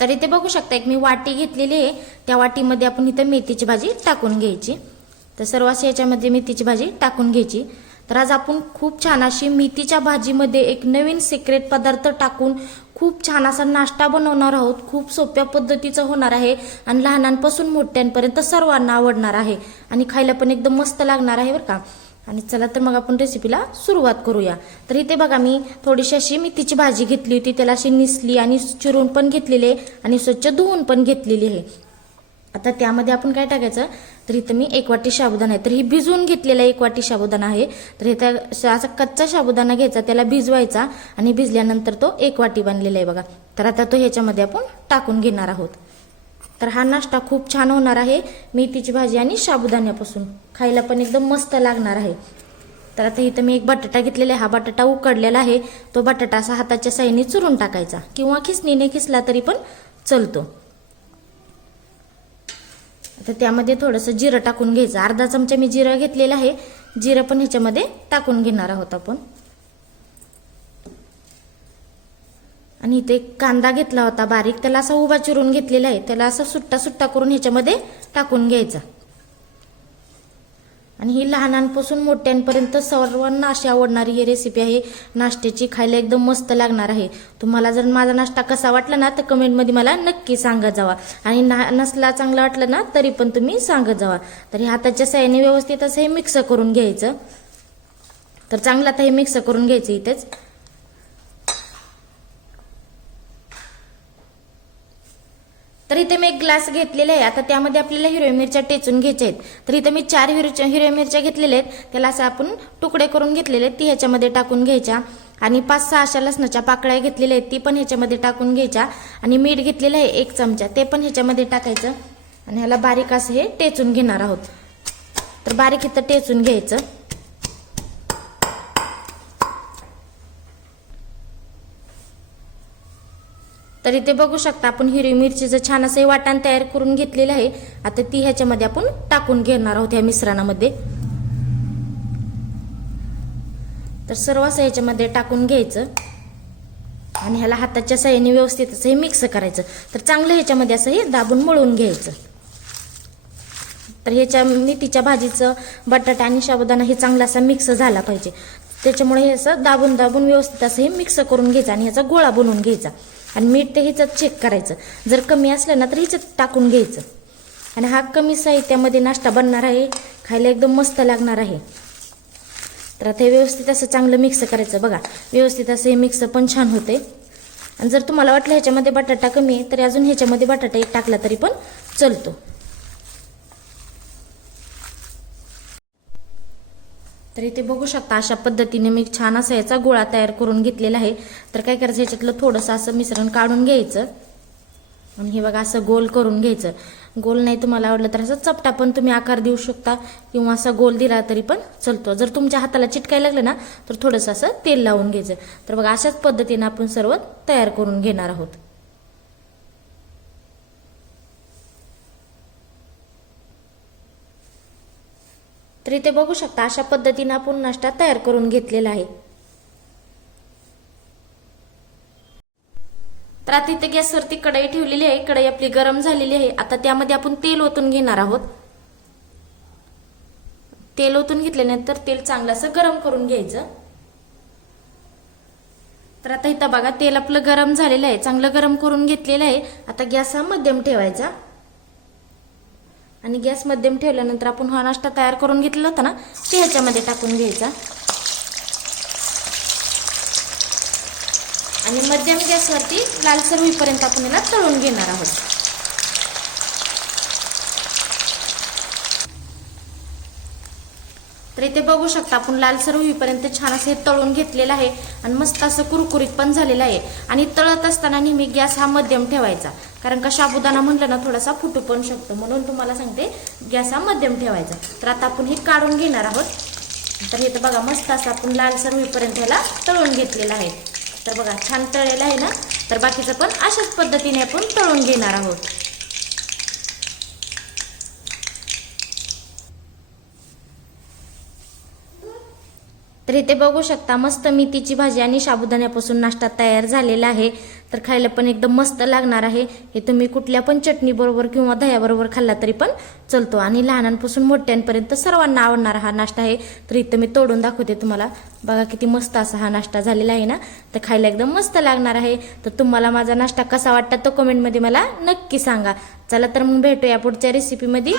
तर इथे बघू शकता एक मी वाटी घेतलेली आहे, त्या वाटीमध्ये आपण इथे मेथीची भाजी टाकून घ्यायची। तर सर्व अशी याच्यामध्ये मेथीची भाजी टाकून घ्यायची। तर आज आपण खूप छान अशी मेथीच्या भाजीमध्ये एक नवीन सिक्रेट पदार्थ टाकून खूप छान असा नाश्ता बनवणार आहोत। खूप सोप्या पद्धतीचं होणार आहे आणि लहानांपासून मोठ्यांपर्यंत सर्वांना आवडणार आहे आणि खायला पण एकदम मस्त लागणार आहे बरं का। आणि चला तर मग आपण रेसिपीला सुरुवात करूया। तर इथे बघा मी थोडीशी अशी मेथीची भाजी घेतली होती, त्याला अशी निसली आणि चिरून पण घेतलेली आहे आणि स्वच्छ धुवून पण घेतलेली आहे। आता त्यामध्ये आपण काय टाकायचं, तर इथं मी 1 वाटी साबुदाणा आहे, तर ही भिजवून घेतलेला 1 वाटी साबुदाणा आहे। तर इथं असा कच्चा साबुदाणा घ्यायचा, त्याला भिजवायचा आणि भिजल्यानंतर तो 1 वाटी बनलेला आहे बघा। तर आता तो ह्याच्यामध्ये आपण टाकून घेणार आहोत। तर हा नाश्ता खूप छान होणार आहे मेथीची भाजी आणि साबुदाण्यापासून, खायला पण एकदम मस्त लागणार आहे। तर आता इथं मी एक बटाटा घेतलेला आहे, हा बटाटा उकडलेला आहे, तो बटाटा असा हाताच्या साहाय्याने चुरून टाकायचा किंवा खिसणीने खिसला तरी पण चलतो। आता त्यामध्ये थोडंसं जिरं टाकून घ्यायचं, अर्धा चमचा मी जिरं घेतलेलं आहे, जिरं पण ह्याच्यामध्ये टाकून घेणार आहोत आपण। आणि इथे कांदा घेतला होता बारीक, त्याला असा उभा चिरून घेतलेला आहे, त्याला असा सुट्टा सुट्टा करून ह्याच्यामध्ये टाकून घ्यायचा। आणि ही लहानांपासून मोठ्यांपर्यंत सर्वांना अशी आवडणारी ही रेसिपी आहे नाश्त्याची, खायला एकदम मस्त लागणार आहे। तुम्हाला जर माझा नाश्ता कसा वाटला ना तर कमेंटमध्ये मला नक्की सांगत जावा आणि नसला चांगला वाटला ना तरी पण तुम्ही सांगत जावा। तर हे हाताच्या साहाय्याने व्यवस्थित असं हे मिक्स करून घ्यायचं। तर चांगलं आता हे मिक्स करून घ्यायचं इथेच। तर इथे मी 1 ग्लास घेतलेला आहे, आता त्यामध्ये आपल्याला हिरव्या मिरच्या टेचून घ्यायच्या आहेत। तर इथे मी 4 हिरव्या मिरच्या घेतलेल्या आहेत, त्याला असं आपण तुकडे करून घेतलेले आहेत, ती ह्याच्यामध्ये टाकून घ्यायच्या। आणि 5-6 अशा लसणाच्या पाकळ्या घेतलेल्या आहेत, ती पण ह्याच्यामध्ये टाकून घ्यायच्या। आणि मीठ घेतलेलं आहे 1 चमचा, ते पण ह्याच्यामध्ये टाकायचं आणि ह्याला बारीक असं हे टेचून घेणार आहोत। तर बारीक इथं टेचून घ्यायचं। तर इथे बघू शकता आपण हिरवी मिरचीचं छान असं वाटण तयार करून घेतलेलं आहे, आता ती ह्याच्यामध्ये आपण टाकून घेणार आहोत या मिश्रणामध्ये। तर सर्व असं ह्याच्यामध्ये टाकून घ्यायचं आणि ह्याला हाताच्या साहाय्याने व्यवस्थित असं हे मिक्स करायचं। तर चांगलं ह्याच्यामध्ये असं हे दाबून मळून घ्यायचं। तर ह्याच्या मेथीच्या भाजीचं बटाटा आणि साबुदाणा हे चांगला असा मिक्स झाला पाहिजे, त्याच्यामुळे हे असं दाबून दाबून व्यवस्थित असं हे मिक्स करून घ्यायचं आणि ह्याचा गोळा बनवून घ्यायचा। आणि मीठ ते ह्याच्यात चेक करायचं, जर कमी असलं ना तर ह्याच्यात टाकून घ्यायचं। आणि हा कमी साहित्यामध्ये नाश्ता बनणार आहे, खायला एकदम मस्त लागणार आहे। तर आता हे व्यवस्थित असं चांगलं मिक्स करायचं बघा, व्यवस्थित असं हे मिक्स पण छान होते। आणि जर तुम्हाला वाटलं ह्याच्यामध्ये बटाटा कमी आहे तर अजून ह्याच्यामध्ये बटाटा 1 टाकला तरी पण चलतो। तर इथे बघू शकता अशा पद्धतीने मी छान असा याचा गोळा तयार करून घेतलेला आहे। तर काय करायचं, ह्याच्यातलं थोडंसं असं मिश्रण काढून घ्यायचं आणि हे बघा असं गोल करून घ्यायचं। गोल नाही तुम्हाला आवडलं तर असं चपटा पण तुम्ही आकार देऊ शकता किंवा असा गोल दिला तरी पण चलतो। जर तुमच्या हाताला चिटकायला लागलं ना तर थोडंसं असं तेल लावून घ्यायचं। तर बघा अशाच पद्धतीने आपण सर्व तयार करून घेणार आहोत। तर इथे बघू शकता अशा पद्धतीने आपण नाश्ता तयार करून घेतलेला आहे। तर आता इथे गॅसवरती कढई ठेवलेली आहे, कढई आपली गरम झालेली आहे। आता त्यामध्ये आपण तेल ओतून घेणार आहोत। तेल ओतून घेतल्यानंतर तेल चांगलं असं गरम करून घ्यायचं। तर आता इथं बघा तेल आपलं गरम झालेलं आहे, चांगलं गरम करून घेतलेलं आहे। आता गॅस हा मध्यम ठेवायचा आणि गॅस मध्यम ठेवल्यानंतर आपण हा नाश्ता तयार करून घेतलेला होता ना ते ह्याच्यामध्ये टाकून घ्यायचा आणि मध्यम गॅसवरती लालसर होईपर्यंत आपण याला तळून घेणार आहोत। तर इथे बघू शकता आपण लालसर होईपर्यंत छान असं तळून घेतलेलं आहे आणि मस्त असं कुरकुरीत पण झालेलं आहे। आणि तळत असताना नेहमी गॅस हा मध्यम ठेवायचा, कारण का साबुदाणा म्हटलं ना थोडासा फुटू पण शकतो, म्हणून तुम्हाला सांगते गॅस हा मध्यम ठेवायचा। तर आता आपण हे काढून घेणार आहोत। तर इथे बघा मस्त असं आपण लालसर होईपर्यंत याला तळून घेतलेलं आहे। तर बघा छान तळलेलं आहे ना, तर बाकीचं पण अशाच पद्धतीने आपण तळून घेणार आहोत। तर इथे बघू शकता मस्त मेथीची भाजी आणि साबुदाण्यापासून नाश्ता तयार झालेला आहे। तर खायला पण एकदम मस्त लागणार आहे. हे तुम्ही कुठल्या पण चटणी बरोबर किंवा दह्याबरोबर खाल्ला तरी पण चलतो आणि लहानांपासून मोठ्यांपर्यंत सर्वांना आवडणारा हा नाश्ता आहे. तर इथं मी तोडून दाखवते तुम्हाला. बघा किती मस्त असा हा नाश्ता झालेला आहे ना. तर खायला एकदम मस्त लागणार आहे. तर तुम्हाला माझा नाश्ता कसा वाटता तो कमेंटमध्ये मला नक्की सांगा. चला तर मग भेटूया पुढच्या रेसिपीमध्ये.